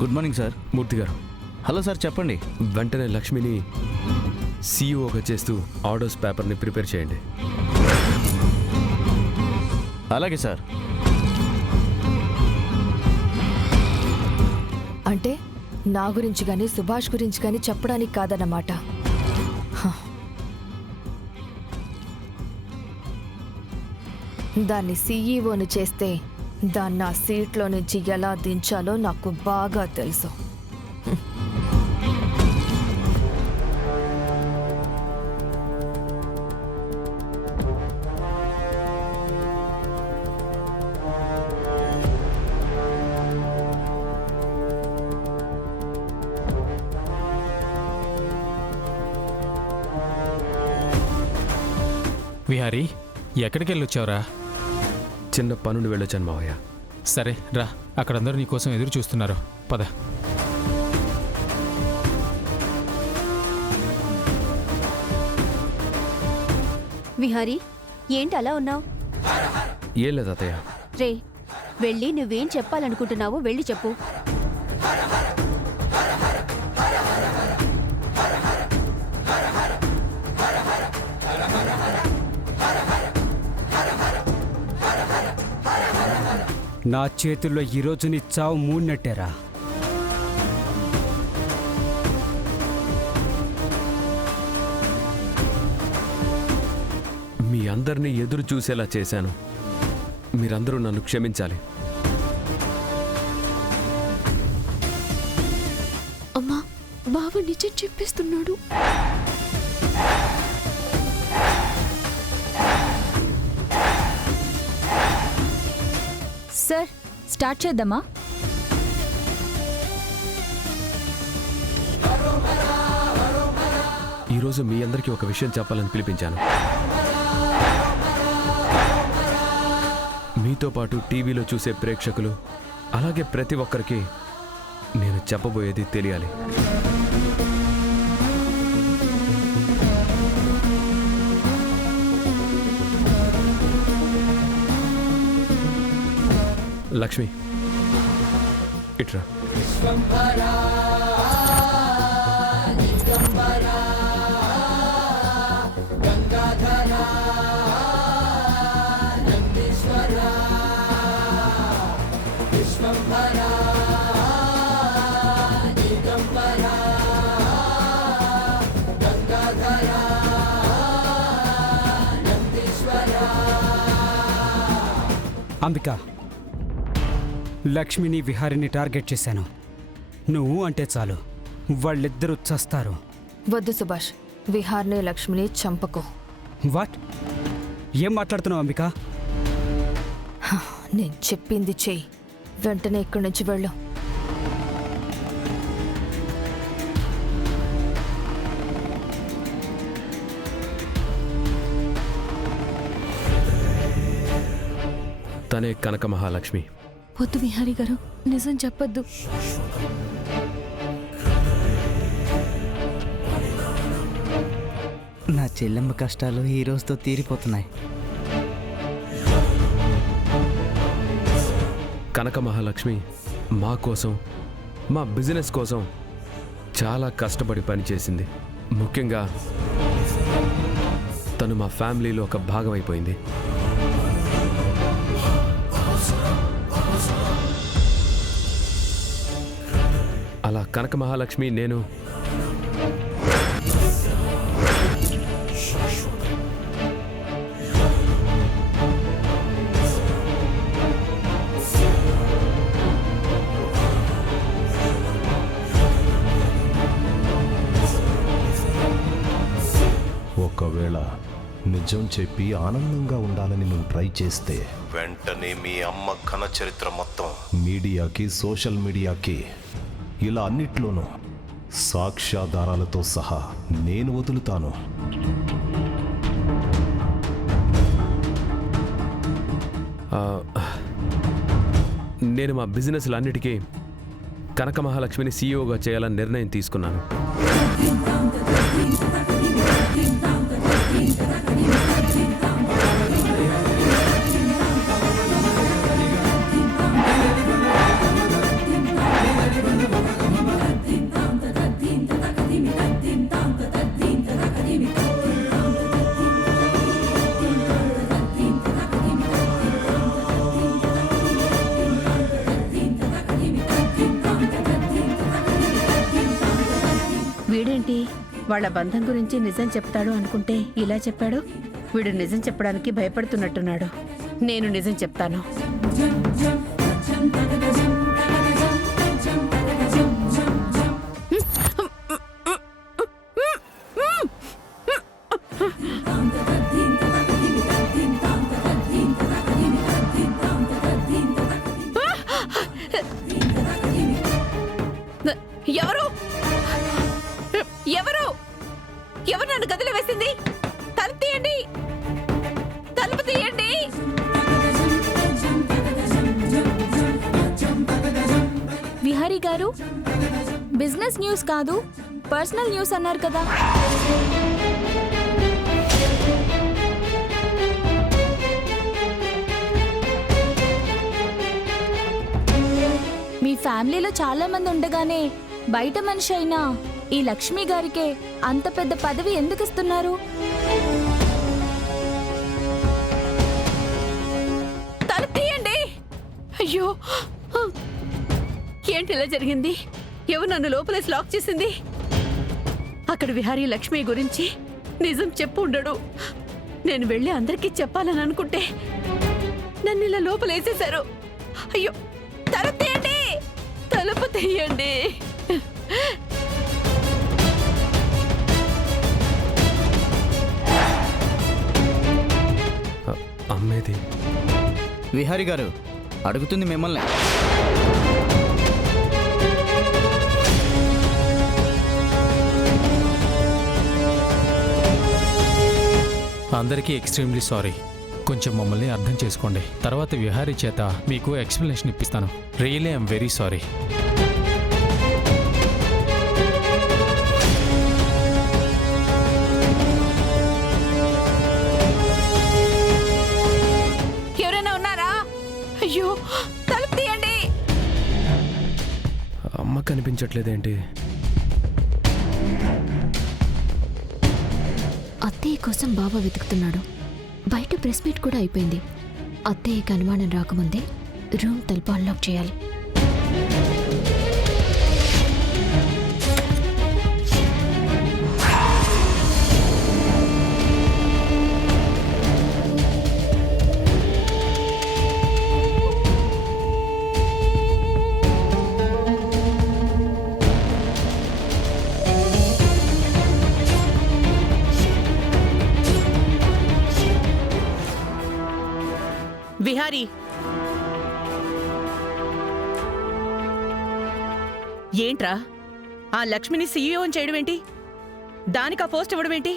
Good morning sir. మూర్తి గారు. Hello sir, చెప్పండి. వెంటనే లక్ష్మిని సీఈఓగా చేస్తూ ఆర్డర్స్ పేపర్ని ప్రిపేర్ చేయండి. అలాగే సార్. అంటే నా గురించి కానీ సుభాష్ గురించి కానీ చెప్పడానికి కాదన్నమాట. దాన్ని సీఈఓని చేస్తే దాన్ని ఆ సీట్లో నుంచి ఎలా దించాలో నాకు బాగా తెలుసు. విహారీ, ఎక్కడికి వెళ్ళొచ్చావురా? చిన్న పనుండి వెళ్ళొచ్చాను మావయ్య. సరే రా, అక్కడందరూ నీకోసం ఎదురు చూస్తున్నారు. పద. విహారీ, ఏంటి అలా ఉన్నావు? ఏం లేదు అత్తయ్య. రే, వెళ్ళి నువ్వేం చెప్పాలనుకుంటున్నావో వెళ్ళి చెప్పు. నా చేతుల్లో ఈరోజు నీ చావు మూడినట్టేరా. మీ అందరినీ ఎదురు చూసేలా చేశాను. మీరందరూ నన్ను క్షమించాలి. అమ్మా, బావ నిజం చెప్పేస్తున్నాడు. సార్, స్టార్ట్ చేద్దామా? ఈరోజు మీ అందరికీ ఒక విషయం చెప్పాలని పిలిపించాను. మీతో పాటు టీవీలో చూసే ప్రేక్షకులు, అలాగే ప్రతి ఒక్కరికి నేను చెప్పబోయేది తెలియాలి. లక్ష్మి, ఇట్రా. అంబిక, లక్ష్మిని విహారిని టార్గెట్ చేశాను. నువ్వు అంటే చాలు, వాళ్ళిద్దరూ చస్తారు. వద్దు సుభాష్, విహార్ని లక్ష్మిని చంపకు. వాట్? ఏం మాట్లాడుతున్నావు అంబిక? నేను చెప్పింది చెయ్యి. వెంటనే ఇక్కడి నుంచి వెళ్ళు. తనే కనక మహాలక్ష్మి. వద్దు విహారీ గారు, నిజం చెప్పొద్దు. నా చెల్లెమ్మ కష్టాలు ఈ రోజుతో తీరిపోతున్నాయి. కనక మహాలక్ష్మి మా కోసం, మా బిజినెస్ కోసం చాలా కష్టపడి పనిచేసింది. ముఖ్యంగా తను మా ఫ్యామిలీలో ఒక భాగం అయిపోయింది. అలా కనక మహాలక్ష్మి నేను ఒకవేళ నిజం చెప్పి ఆనందంగా ఉండాలని నువ్వు ట్రై చేస్తే వెంటనే మీ అమ్మ ఘన చరిత్ర మొత్తం మీడియాకి, సోషల్ మీడియాకి, ఇలా అన్నిట్లోనూ సాక్ష్యాధారాలతో సహా నేను వదులుతాను. నేను మా బిజినెస్లన్నిటికీ కనక మహాలక్ష్మిని సీఈఓగా చేయాలని నిర్ణయం తీసుకున్నాను. ఇదేంటి వాళ్ళ బంధం గురించి నిజం చెప్తాడు అనుకుంటే ఇలా చెప్పాడు. వీడు నిజం చెప్పడానికి భయపడుతున్నట్టున్నాడు. నేను నిజం చెప్తాను. ఎవరు ఎవరు ఎవరు నన్ను గదిలో వేసింది? తలుపు తీయండి, తలుపు తీయండి. విహారీ గారు, బిజినెస్ న్యూస్ కాదు, పర్సనల్ న్యూస్ అన్నారు కదా. మీ ఫ్యామిలీలో చాలా మంది ఉండగానే బయట మనిషి అయినా ఈ లక్ష్మి గారికే అంత పెద్ద పదవి ఎందుకు ఇస్తున్నారు? తలుపు తీయండి. అయ్యో, ఏంటి ఇలా జరిగింది? ఎవరు నన్ను లోపలేసి లాక్ చేసింది? అక్కడ విహారీ లక్ష్మి గురించి నిజం చెప్పు ఉండడు. నేను వెళ్ళి అందరికీ చెప్పాలని అనుకుంటే నన్ను ఇలా లోపలేసేశారు. అయ్యో, తలుపు తీయండి, తలుపు తీయండి. అమ్మేది విహారీ గారు అడుగుతుంది మిమ్మల్ని. అందరికీ ఎక్స్ట్రీమ్లీ సారీ. కొంచెం మమ్మల్ని అర్థం చేసుకోండి. తర్వాత విహారీ చేత మీకు ఎక్స్ప్లెనేషన్ ఇప్పిస్తాను. Really I'm very sorry. ఎవరైనా ఉన్నారా? అయ్యో, తలుపు తీయండి. అమ్మ కనిపించట్లేదేంటి? అత్తయ్య కోసం బావ వెతుకుతున్నాడు. బయట ప్రెస్ మీట్ కూడా అయిపోయింది. అత్తయ్యకి అనుమానం రాకముందే రూమ్ తలుపు అన్లాక్ చేయాలి. విహారీ, ఏంట్రా ఆ లక్ష్మిని సీఈఓ చేయడం ఏంటి? దానికి ఆ పోస్ట్ ఇవ్వడం ఏంటి?